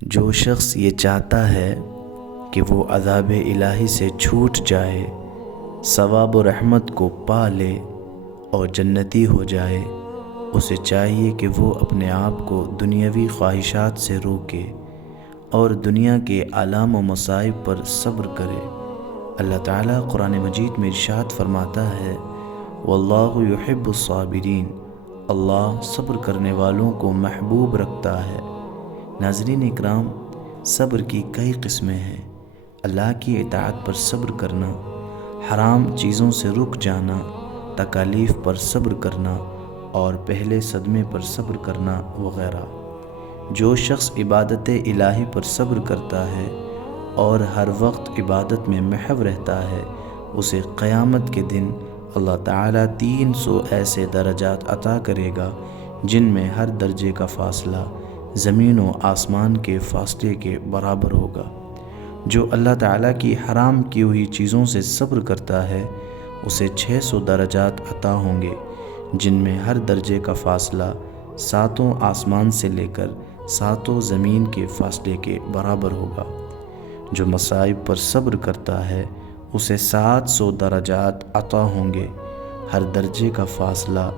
جو شخص یہ چاہتا ہے کہ وہ عذاب الہی سے چھوٹ جائے، ثواب و رحمت کو پا لے اور جنتی ہو جائے، اسے چاہیے کہ وہ اپنے آپ کو دنیاوی خواہشات سے روکے اور دنیا کے آلام و مصائب پر صبر کرے۔ اللہ تعالیٰ قرآن مجید میں ارشاد فرماتا ہے، واللہ یحب الصابرین، اللہ صبر کرنے والوں کو محبوب رکھتا ہے۔ ناظرین اکرام، صبر کی کئی قسمیں ہیں۔ اللہ کی اطاعت پر صبر کرنا، حرام چیزوں سے رک جانا، تکالیف پر صبر کرنا اور پہلے صدمے پر صبر کرنا وغیرہ۔ جو شخص عبادت الہی پر صبر کرتا ہے اور ہر وقت عبادت میں محو رہتا ہے، اسے قیامت کے دن اللہ تعالیٰ 300 ایسے درجات عطا کرے گا جن میں ہر درجے کا فاصلہ زمین و آسمان کے فاصلے کے برابر ہوگا۔ جو اللہ تعالیٰ کی حرام کی ہوئی چیزوں سے صبر کرتا ہے، اسے 600 درجات عطا ہوں گے جن میں ہر درجے کا فاصلہ 7 آسمان سے لے کر 7 زمین کے فاصلے کے برابر ہوگا۔ جو مصائب پر صبر کرتا ہے، اسے 700 درجات عطا ہوں گے، ہر درجے کا فاصلہ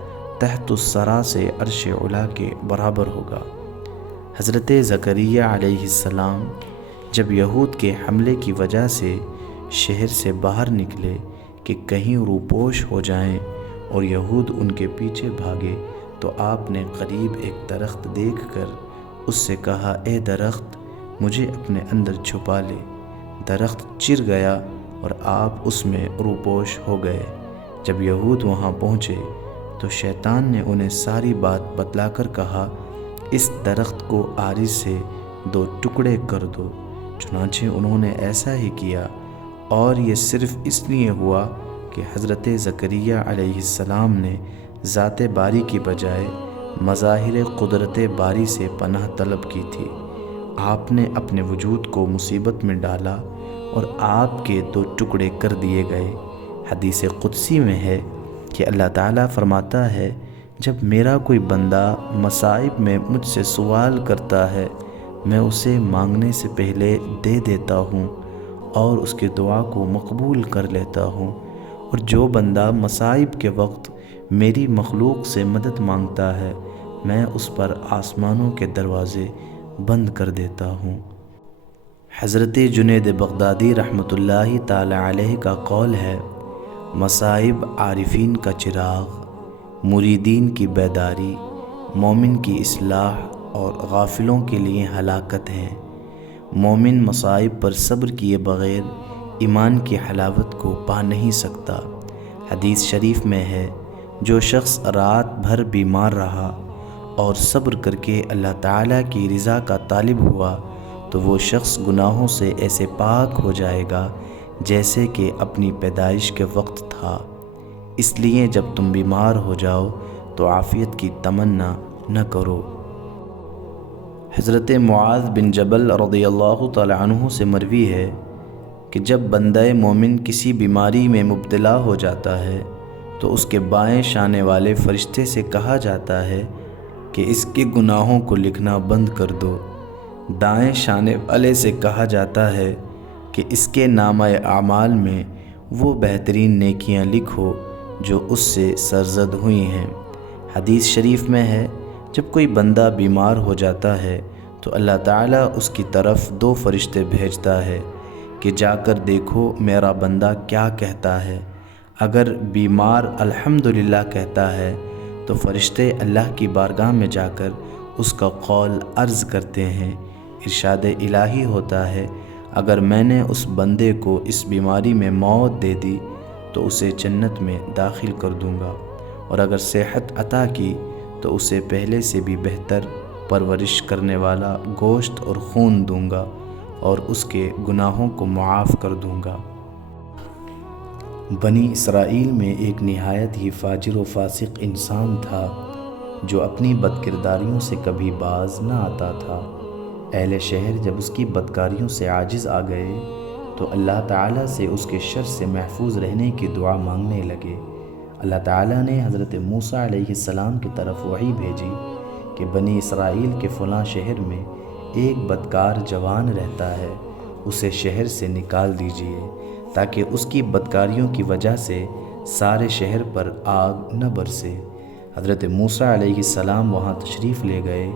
تحت الثری سے عرش علا کے برابر ہوگا۔ حضرت زکریا علیہ السلام جب یہود کے حملے کی وجہ سے شہر سے باہر نکلے کہ کہیں روپوش ہو جائیں اور یہود ان کے پیچھے بھاگے، تو آپ نے قریب ایک درخت دیکھ کر اس سے کہا، اے درخت، مجھے اپنے اندر چھپا لے۔ درخت چر گیا اور آپ اس میں روپوش ہو گئے۔ جب یہود وہاں پہنچے تو شیطان نے انہیں ساری بات بتلا کر کہا، اس درخت کو عارض سے 2 ٹکڑے کر دو۔ چنانچہ انہوں نے ایسا ہی کیا، اور یہ صرف اس لیے ہوا کہ حضرت زکریا علیہ السلام نے ذات باری کی بجائے مظاہر قدرت باری سے پناہ طلب کی تھی۔ آپ نے اپنے وجود کو مصیبت میں ڈالا اور آپ کے 2 ٹکڑے کر دیے گئے۔ حدیث قدسی میں ہے کہ اللہ تعالیٰ فرماتا ہے، جب میرا کوئی بندہ مصائب میں مجھ سے سوال کرتا ہے، میں اسے مانگنے سے پہلے دے دیتا ہوں اور اس کی دعا کو مقبول کر لیتا ہوں، اور جو بندہ مصائب کے وقت میری مخلوق سے مدد مانگتا ہے، میں اس پر آسمانوں کے دروازے بند کر دیتا ہوں۔ حضرت جنید بغدادی رحمۃ اللہ تعالی علیہ کا قول ہے، مصائب عارفین کا چراغ، مریدین کی بیداری، مومن کی اصلاح اور غافلوں کے لیے ہلاکت ہیں۔ مومن مصائب پر صبر کیے بغیر ایمان کی حلاوت کو پا نہیں سکتا۔ حدیث شریف میں ہے، جو شخص رات بھر بیمار رہا اور صبر کر کے اللہ تعالیٰ کی رضا کا طالب ہوا، تو وہ شخص گناہوں سے ایسے پاک ہو جائے گا جیسے کہ اپنی پیدائش کے وقت تھا۔ اس لیے جب تم بیمار ہو جاؤ تو عافیت کی تمنا نہ کرو۔ حضرت معاذ بن جبل رضی اللہ تعالی عنہ سے مروی ہے کہ جب بندہ مومن کسی بیماری میں مبتلا ہو جاتا ہے تو اس کے بائیں شانے والے فرشتے سے کہا جاتا ہے کہ اس کے گناہوں کو لکھنا بند کر دو۔ دائیں شانے والے سے کہا جاتا ہے کہ اس کے نامہ اعمال میں وہ بہترین نیکیاں لکھو جو اس سے سرزد ہوئی ہیں۔ حدیث شریف میں ہے، جب کوئی بندہ بیمار ہو جاتا ہے تو اللہ تعالیٰ اس کی طرف 2 فرشتے بھیجتا ہے کہ جا کر دیکھو میرا بندہ کیا کہتا ہے۔ اگر بیمار الحمدللہ کہتا ہے تو فرشتے اللہ کی بارگاہ میں جا کر اس کا قول عرض کرتے ہیں۔ ارشاد الہی ہوتا ہے، اگر میں نے اس بندے کو اس بیماری میں موت دے دی تو اسے جنت میں داخل کر دوں گا، اور اگر صحت عطا کی تو اسے پہلے سے بھی بہتر پرورش کرنے والا گوشت اور خون دوں گا اور اس کے گناہوں کو معاف کر دوں گا۔ بنی اسرائیل میں ایک نہایت ہی فاجر و فاسق انسان تھا جو اپنی بدکرداریوں سے کبھی باز نہ آتا تھا۔ اہل شہر جب اس کی بدکاریوں سے عاجز آ گئے تو اللہ تعالیٰ سے اس کے شر سے محفوظ رہنے کی دعا مانگنے لگے۔ اللہ تعالیٰ نے حضرت موسیٰ علیہ السلام کی طرف وحی بھیجی کہ بنی اسرائیل کے فلاں شہر میں ایک بدکار جوان رہتا ہے، اسے شہر سے نکال دیجیے تاکہ اس کی بدکاریوں کی وجہ سے سارے شہر پر آگ نہ برسے۔ حضرت موسیٰ علیہ السلام وہاں تشریف لے گئے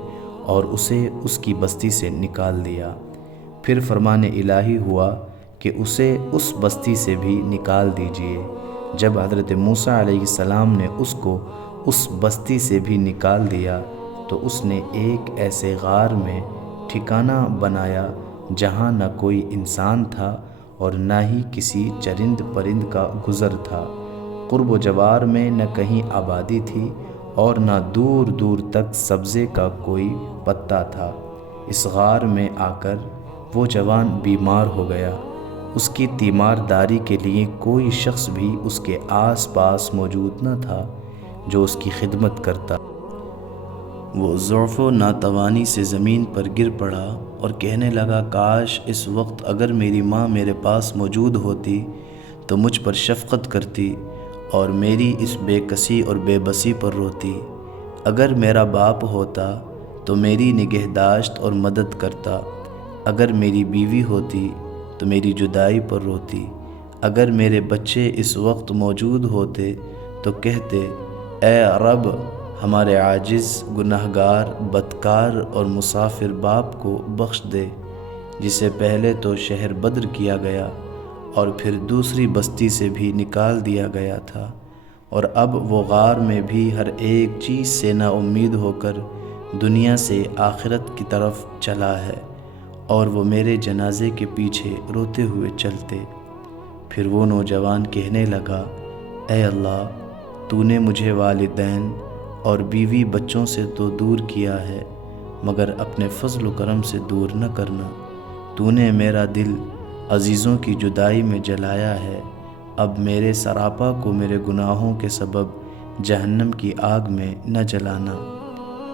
اور اسے اس کی بستی سے نکال دیا۔ پھر فرمان الہی ہوا کہ اسے اس بستی سے بھی نکال دیجیے۔ جب حضرت موسیٰ علیہ السلام نے اس کو اس بستی سے بھی نکال دیا تو اس نے ایک ایسے غار میں ٹھکانہ بنایا جہاں نہ کوئی انسان تھا اور نہ ہی کسی چرند پرند کا گزر تھا۔ قرب و جوار میں نہ کہیں آبادی تھی اور نہ دور دور تک سبزے کا کوئی پتا تھا۔ اس غار میں آ کر وہ جوان بیمار ہو گیا۔ اس کی تیمارداری کے لیے کوئی شخص بھی اس کے آس پاس موجود نہ تھا جو اس کی خدمت کرتا۔ وہ ضعف و ناتوانی سے زمین پر گر پڑا اور کہنے لگا، کاش اس وقت اگر میری ماں میرے پاس موجود ہوتی تو مجھ پر شفقت کرتی اور میری اس بے کسی اور بے بسی پر روتی۔ اگر میرا باپ ہوتا تو میری نگہداشت اور مدد کرتا۔ اگر میری بیوی ہوتی تو میری جدائی پر روتی۔ اگر میرے بچے اس وقت موجود ہوتے تو کہتے، اے رب ہمارے عاجز، گنہگار، بدکار اور مسافر باپ کو بخش دے، جسے پہلے تو شہر بدر کیا گیا اور پھر دوسری بستی سے بھی نکال دیا گیا تھا، اور اب وہ غار میں بھی ہر ایک چیز سے نا امید ہو کر دنیا سے آخرت کی طرف چلا ہے، اور وہ میرے جنازے کے پیچھے روتے ہوئے چلتے۔ پھر وہ نوجوان کہنے لگا، اے اللہ، تو نے مجھے والدین اور بیوی بچوں سے تو دور کیا ہے، مگر اپنے فضل و کرم سے دور نہ کرنا۔ تو نے میرا دل عزیزوں کی جدائی میں جلایا ہے، اب میرے سراپا کو میرے گناہوں کے سبب جہنم کی آگ میں نہ جلانا۔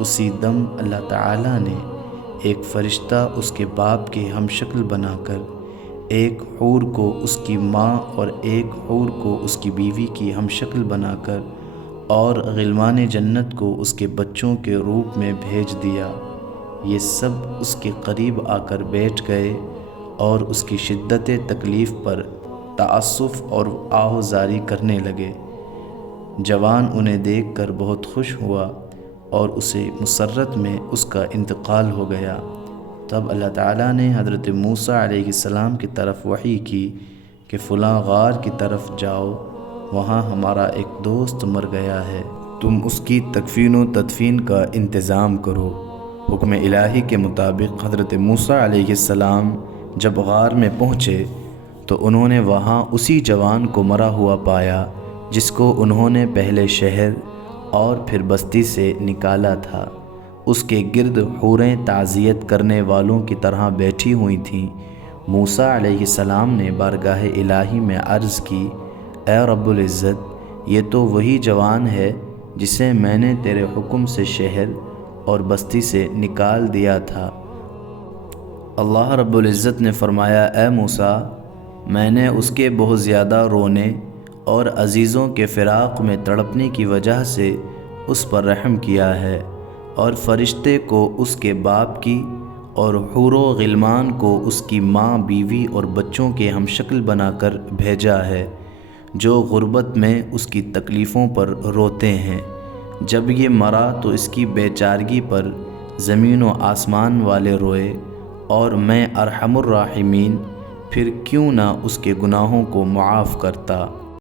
اسی دم اللہ تعالیٰ نے ایک فرشتہ اس کے باپ کے ہم شکل بنا کر، ایک حور کو اس کی ماں اور ایک حور کو اس کی بیوی کی ہم شکل بنا کر، اور غلمان جنت کو اس کے بچوں کے روپ میں بھیج دیا۔ یہ سب اس کے قریب آ کر بیٹھ گئے اور اس کی شدت تکلیف پر تعسف اور آہوازاری کرنے لگے۔ جوان انہیں دیکھ کر بہت خوش ہوا اور اسے مسرت میں اس کا انتقال ہو گیا۔ تب اللہ تعالیٰ نے حضرت موسیٰ علیہ السلام کی طرف وحی کی کہ فلاں غار کی طرف جاؤ، وہاں ہمارا ایک دوست مر گیا ہے، تم اس کی تکفین و تدفین کا انتظام کرو۔ حکم الہی کے مطابق حضرت موسیٰ علیہ السلام جب غار میں پہنچے تو انہوں نے وہاں اسی جوان کو مرا ہوا پایا جس کو انہوں نے پہلے شہر اور پھر بستی سے نکالا تھا۔ اس کے گرد حوریں تعزیت کرنے والوں کی طرح بیٹھی ہوئی تھیں۔ موسیٰ علیہ السلام نے بارگاہ الہی میں عرض کی، اے رب العزت، یہ تو وہی جوان ہے جسے میں نے تیرے حکم سے شہر اور بستی سے نکال دیا تھا۔ اللہ رب العزت نے فرمایا، اے موسیٰ، میں نے اس کے بہت زیادہ رونے اور عزیزوں کے فراق میں تڑپنے کی وجہ سے اس پر رحم کیا ہے، اور فرشتے کو اس کے باپ کی اور حور و غلمان کو اس کی ماں، بیوی اور بچوں کے ہم شکل بنا کر بھیجا ہے، جو غربت میں اس کی تکلیفوں پر روتے ہیں۔ جب یہ مرا تو اس کی بے چارگی پر زمین و آسمان والے روئے، اور میں ارحم الراحمین پھر کیوں نہ اس کے گناہوں کو معاف کرتا۔